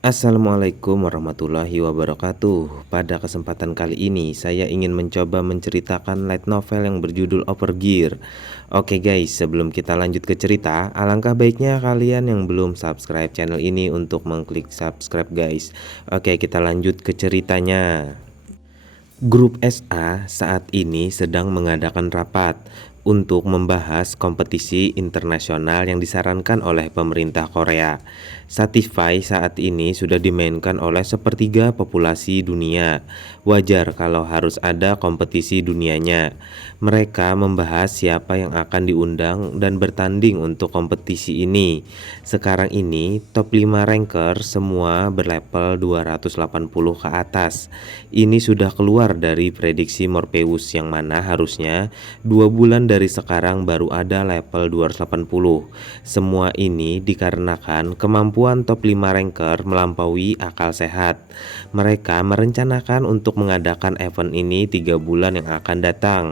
Assalamualaikum warahmatullahi wabarakatuh. Pada kesempatan kali ini saya ingin mencoba menceritakan light novel yang berjudul Overgear. Oke guys, sebelum kita lanjut ke cerita, alangkah baiknya kalian yang belum subscribe channel ini untuk mengklik subscribe guys. Oke, kita lanjut ke ceritanya. Grup SA saat ini sedang mengadakan rapat untuk membahas kompetisi internasional yang disarankan oleh pemerintah Korea. Satisfy saat ini sudah dimainkan oleh sepertiga populasi dunia. Wajar kalau harus ada kompetisi dunianya. Mereka membahas siapa yang akan diundang dan bertanding untuk kompetisi ini. Sekarang ini top 5 ranker semua berlevel 280 ke atas. Ini sudah keluar dari prediksi Morpheus yang mana harusnya 2 bulan dari sekarang baru ada level 280. Semua ini dikarenakan kemampuan top 5 ranker melampaui akal sehat. Mereka merencanakan untuk mengadakan event ini 3 bulan yang akan datang.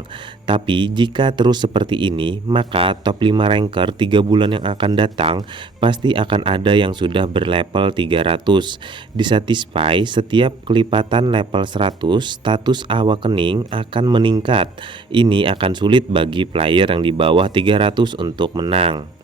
Tapi jika terus seperti ini, maka top 5 ranker 3 bulan yang akan datang pasti akan ada yang sudah berlevel 300. Di Satisfy, setiap kelipatan level 100, status awakening akan meningkat. Ini akan sulit bagi player yang di bawah 300 untuk menang.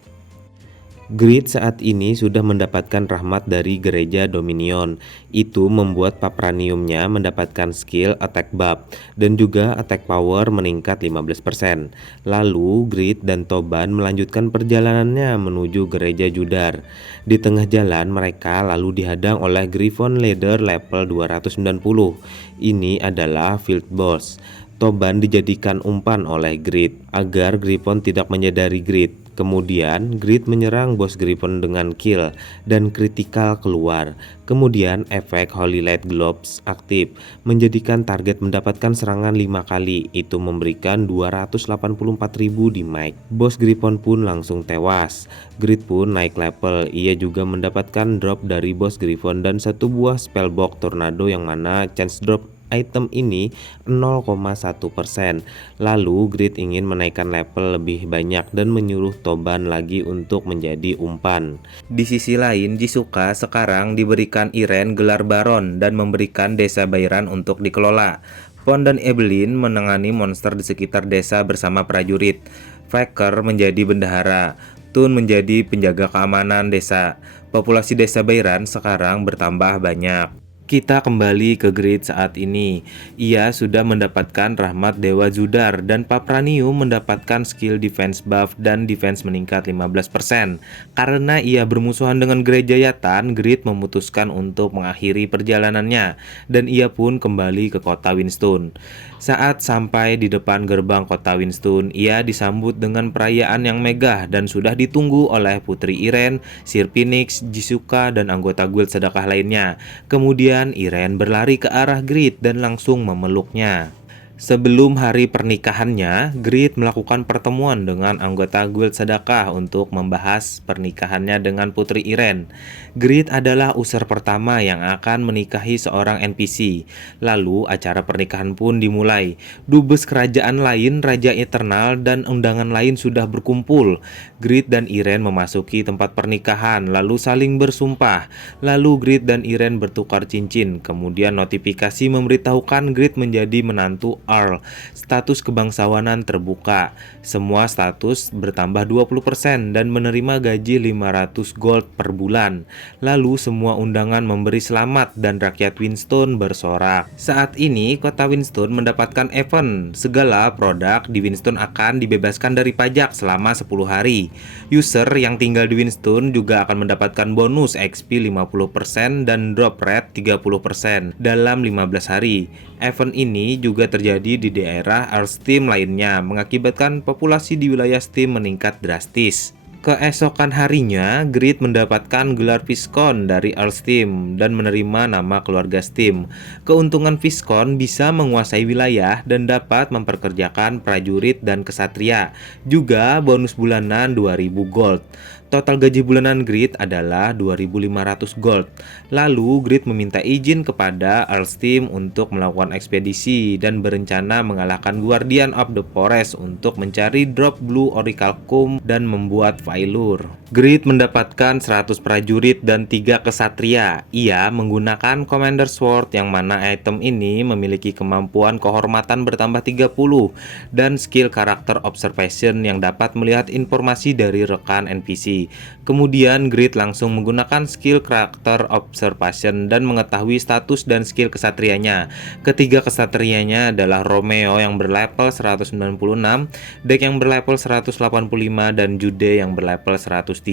Grid saat ini sudah mendapatkan rahmat dari gereja Dominion. Itu membuat Papraniumnya mendapatkan skill attack buff dan juga attack power meningkat 15%. Lalu Grid dan Toban melanjutkan perjalanannya menuju gereja Judar. Di tengah jalan mereka lalu dihadang oleh Griffon Leader level 290. Ini adalah field boss. Toban dijadikan umpan oleh Grid agar Griffon tidak menyadari Grid. Kemudian Grid menyerang bos Griffon dengan kill dan kritikal keluar. Kemudian efek Holy Light Globes aktif menjadikan target mendapatkan serangan 5 kali. Itu memberikan 284.000 di mic. Bos Griffon pun langsung tewas. Grid pun naik level. Ia juga mendapatkan drop dari bos Griffon dan satu buah spellbox tornado yang mana chance drop item ini 0,1%. Lalu Grid ingin menaikkan level lebih banyak dan menyuruh Toban lagi untuk menjadi umpan. Di sisi lain, Jisuka sekarang diberikan Iren gelar Baron dan memberikan desa Bairan untuk dikelola. Pon dan Evelyn menangani monster di sekitar desa bersama prajurit. Faker menjadi bendahara. Tun menjadi penjaga keamanan desa. Populasi desa Bairan sekarang bertambah banyak. Kita kembali ke Grid saat ini. Ia sudah mendapatkan rahmat Dewa Judar dan Papranium mendapatkan skill defense buff dan defense meningkat 15%. Karena ia bermusuhan dengan gereja Yatan, Grid memutuskan untuk mengakhiri perjalanannya dan ia pun kembali ke kota Winstone. Saat sampai di depan gerbang kota Winstone, ia disambut dengan perayaan yang megah dan sudah ditunggu oleh Putri Iren, Sir Phoenix, Jisuka, dan anggota guild sedekah lainnya. Kemudian Iren berlari ke arah Grid dan langsung memeluknya. Sebelum hari pernikahannya, Grid melakukan pertemuan dengan anggota guild sedekah untuk membahas pernikahannya dengan Putri Iren. Grid adalah user pertama yang akan menikahi seorang NPC. Lalu acara pernikahan pun dimulai. Dubes kerajaan lain, Raja Eternal, dan undangan lain sudah berkumpul. Grid dan Iren memasuki tempat pernikahan, lalu saling bersumpah. Lalu Grid dan Iren bertukar cincin. Kemudian notifikasi memberitahukan Grid menjadi menantu Earl. Status kebangsawanan terbuka. Semua status bertambah 20% dan menerima gaji 500 gold per bulan. Lalu semua undangan memberi selamat dan rakyat Winstone bersorak. Saat ini kota Winstone mendapatkan event. Segala produk di Winstone akan dibebaskan dari pajak selama 10 hari. User yang tinggal di Winstone juga akan mendapatkan bonus XP 50% dan drop rate 30% dalam 15 hari. Event ini juga terjadi di daerah Earthsteam lainnya, mengakibatkan populasi di wilayah Steam meningkat drastis. Keesokan harinya, Grid mendapatkan gelar Viscount dari Earthsteam dan menerima nama keluarga Steam. Keuntungan Viscount bisa menguasai wilayah dan dapat memperkerjakan prajurit dan kesatria. Juga bonus bulanan 2000 gold. Total gaji bulanan Grid adalah 2.500 gold. Lalu Grid meminta izin kepada Earthsteam untuk melakukan ekspedisi dan berencana mengalahkan Guardian of the Forest untuk mencari drop Blue Orichalcum dan membuat Failur. Grid mendapatkan 100 prajurit dan 3 kesatria. Ia menggunakan Commander Sword yang mana item ini memiliki kemampuan kehormatan bertambah 30 dan skill karakter Observation yang dapat melihat informasi dari rekan NPC. Kemudian Grid langsung menggunakan skill karakter Observation dan mengetahui status dan skill kesatrianya. Ketiga kesatrianya adalah Romeo yang berlevel 196, Deck yang berlevel 185, dan Jude yang berlevel 103.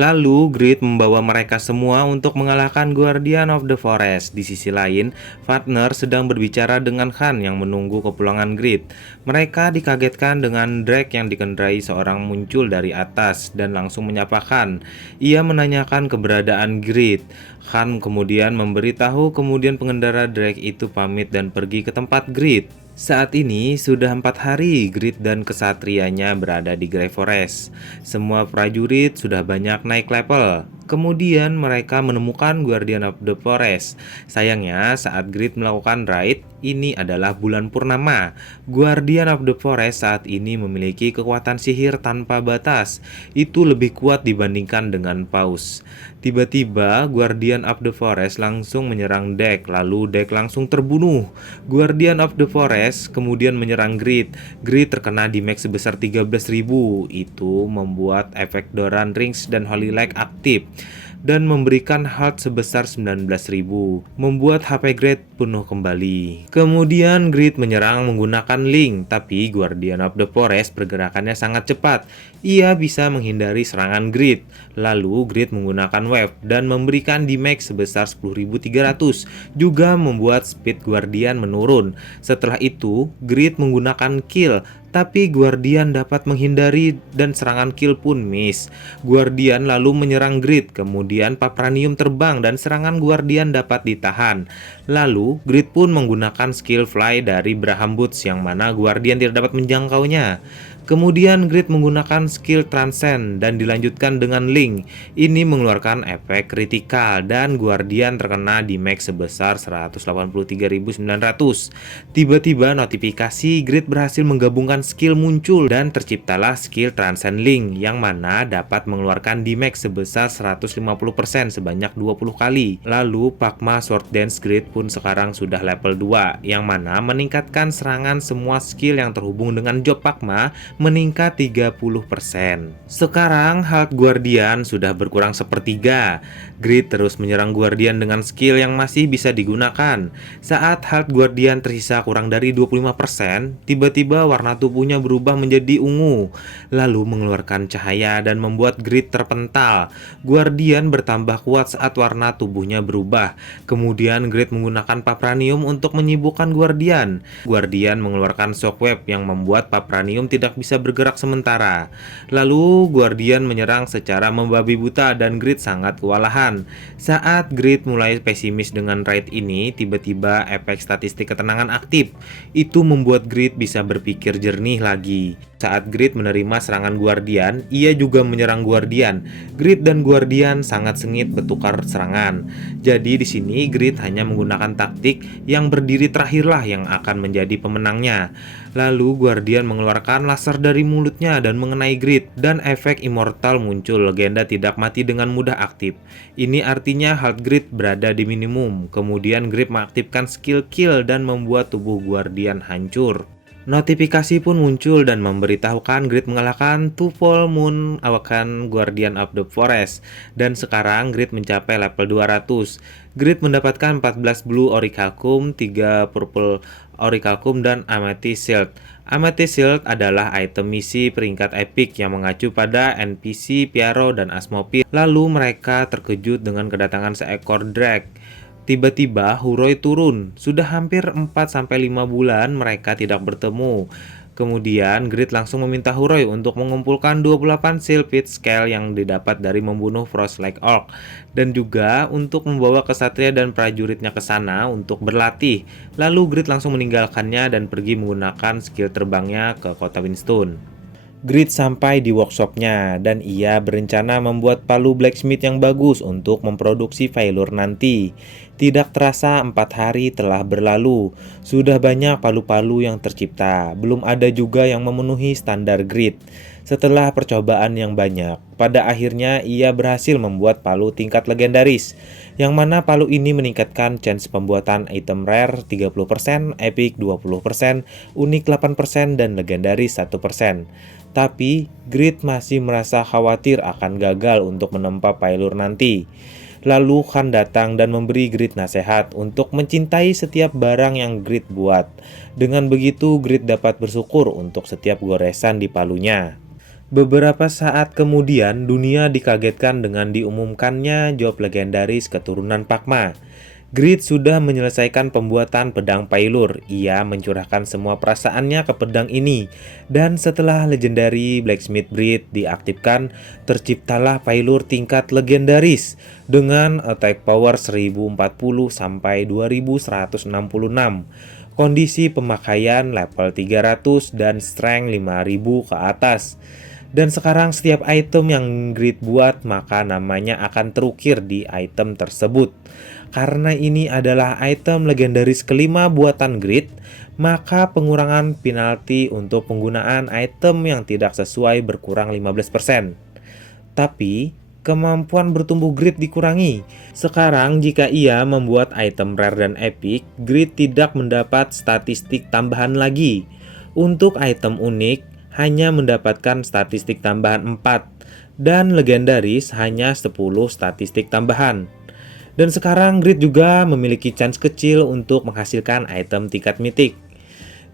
Lalu Grid membawa mereka semua untuk mengalahkan Guardian of the Forest. Di sisi lain, Fatner sedang berbicara dengan Khan yang menunggu kepulangan Grid. Mereka dikagetkan dengan Drake yang dikendarai seorang muncul dari atas dan langsung menyapa Khan. Ia menanyakan keberadaan Grid. Khan kemudian memberitahu, kemudian pengendara Drake itu pamit dan pergi ke tempat Grid. Saat ini sudah 4 hari Grid dan kesatrianya berada di Grey Forest. Semua prajurit sudah banyak naik level. Kemudian mereka menemukan Guardian of the Forest. Sayangnya saat Grid melakukan raid, ini adalah bulan purnama. Guardian of the Forest saat ini memiliki kekuatan sihir tanpa batas. Itu lebih kuat dibandingkan dengan Paus. Tiba-tiba Guardian of the Forest langsung menyerang Deck, lalu Deck langsung terbunuh. Guardian of the Forest kemudian menyerang Grid. Grid terkena damage sebesar 13.000. Itu membuat efek Doran Rings dan Holy Light aktif dan memberikan health sebesar 19.000, membuat HP Grid penuh kembali. Kemudian Grid menyerang menggunakan Link, tapi Guardian of the Forest pergerakannya sangat cepat. Ia bisa menghindari serangan Grid. Lalu Grid menggunakan Wave dan memberikan damage sebesar 10.300, juga membuat speed Guardian menurun. Setelah itu, Grid menggunakan Kill, tapi Guardian dapat menghindari dan serangan Kill pun miss. Guardian lalu menyerang Grid, kemudian Papranium terbang dan serangan Guardian dapat ditahan. Lalu Grid pun menggunakan skill Fly dari Braham Boots yang mana Guardian tidak dapat menjangkaunya. Kemudian Grid menggunakan skill Transcend dan dilanjutkan dengan Link. Ini mengeluarkan efek kritikal dan Guardian terkena damage sebesar 183.900. Tiba-tiba notifikasi Grid berhasil menggabungkan skill muncul dan terciptalah skill Transcend Link yang mana dapat mengeluarkan damage sebesar 150% sebanyak 20 kali. Lalu Pakma Sword Dance Grid pun sekarang sudah level 2 yang mana meningkatkan serangan semua skill yang terhubung dengan job Pakma meningkat 30%. Sekarang health Guardian sudah berkurang sepertiga. Grid terus menyerang Guardian dengan skill yang masih bisa digunakan. Saat health Guardian tersisa kurang dari 25%, tiba-tiba warna tubuhnya berubah menjadi ungu, lalu mengeluarkan cahaya dan membuat Grid terpental. Guardian bertambah kuat saat warna tubuhnya berubah. Kemudian Grid menggunakan Papranium untuk menyibukkan Guardian. Guardian mengeluarkan Shockwave yang membuat Papranium tidak bisa bergerak sementara. Lalu Guardian menyerang secara membabi buta dan Grid sangat kewalahan. Saat Grid mulai pesimis dengan raid ini, tiba-tiba efek statistik ketenangan aktif. Itu membuat Grid bisa berpikir jernih lagi. Saat Grid menerima serangan Guardian, ia juga menyerang Guardian. Grid dan Guardian sangat sengit bertukar serangan. Jadi di sini Grid hanya menggunakan taktik yang berdiri terakhirlah yang akan menjadi pemenangnya. Lalu Guardian mengeluarkan laser dari mulutnya dan mengenai Grid, dan efek Immortal muncul, legenda tidak mati dengan mudah aktif. Ini artinya health Grid berada di minimum. Kemudian Grid mengaktifkan skill Kill dan membuat tubuh Guardian hancur. Notifikasi pun muncul dan memberitahukan Grid mengalahkan Two Full Moon Awaken Guardian of the Forest, dan sekarang Grid mencapai level 200. Grid mendapatkan 14 Blue Orichalcum, 3 Purple Orichalcum, dan Amethyst Shield. Amethyst Shield adalah item misi peringkat epic yang mengacu pada NPC Pyaro dan Asmopi. Lalu mereka terkejut dengan kedatangan seekor drake. Tiba-tiba Huroi turun. Sudah hampir 4-5 bulan mereka tidak bertemu. Kemudian Grid langsung meminta Huroi untuk mengumpulkan 28 Seal Pit Scale yang didapat dari membunuh Frost Lake Orc, dan juga untuk membawa kesatria dan prajuritnya ke sana untuk berlatih. Lalu Grid langsung meninggalkannya dan pergi menggunakan skill terbangnya ke kota Windstone. Grid sampai di workshopnya dan ia berencana membuat palu blacksmith yang bagus untuk memproduksi Failure nanti. Tidak terasa 4 hari telah berlalu. Sudah banyak palu-palu yang tercipta. Belum ada juga yang memenuhi standar Grid. Setelah percobaan yang banyak, pada akhirnya ia berhasil membuat palu tingkat legendaris, yang mana palu ini meningkatkan chance pembuatan item rare 30%, epic 20%, unik 8%, dan legendaris 1%. Tapi, Grid masih merasa khawatir akan gagal untuk menempa Pailur nanti. Lalu Khan datang dan memberi Grid nasihat untuk mencintai setiap barang yang Grid buat. Dengan begitu, Grid dapat bersyukur untuk setiap goresan di palunya. Beberapa saat kemudian, dunia dikagetkan dengan diumumkannya job legendaris keturunan Pakma. Grid sudah menyelesaikan pembuatan pedang Pailur. Ia mencurahkan semua perasaannya ke pedang ini. Dan setelah legendary Blacksmith Breed diaktifkan, terciptalah Pailur tingkat legendaris dengan attack power 1040 sampai 2166. Kondisi pemakaian level 300 dan strength 5000 ke atas. Dan sekarang setiap item yang Grid buat maka namanya akan terukir di item tersebut. Karena ini adalah item legendaris kelima buatan Grid, maka pengurangan penalti untuk penggunaan item yang tidak sesuai berkurang 15%. Tapi, kemampuan bertumbuh Grid dikurangi. Sekarang jika ia membuat item rare dan epic, Grid tidak mendapat statistik tambahan lagi. Untuk item unik, hanya mendapatkan statistik tambahan 4 dan legendaris hanya 10 statistik tambahan. Dan sekarang Grid juga memiliki chance kecil untuk menghasilkan item tingkat mitik.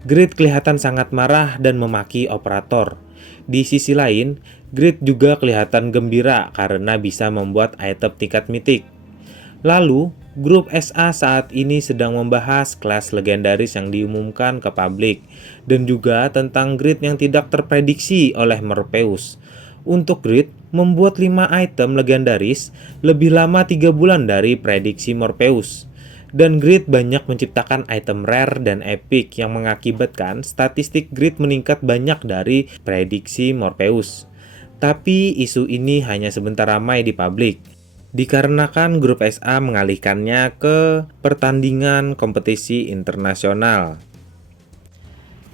Grid kelihatan sangat marah dan memaki operator. Di sisi lain, Grid juga kelihatan gembira karena bisa membuat item tingkat mitik. Lalu, grup SA saat ini sedang membahas kelas legendaris yang diumumkan ke publik dan juga tentang Grid yang tidak terprediksi oleh Morpheus. Untuk Grid, membuat 5 item legendaris lebih lama 3 bulan dari prediksi Morpheus. Dan Grid banyak menciptakan item rare dan epic yang mengakibatkan statistik Grid meningkat banyak dari prediksi Morpheus. Tapi isu ini hanya sebentar ramai di publik, dikarenakan grup SA mengalihkannya ke pertandingan kompetisi internasional.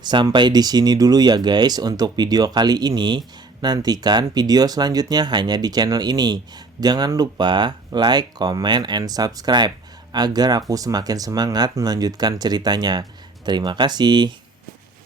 Sampai di sini dulu ya guys untuk video kali ini. Nantikan video selanjutnya hanya di channel ini. Jangan lupa like, comment, and subscribe agar aku semakin semangat melanjutkan ceritanya. Terima kasih.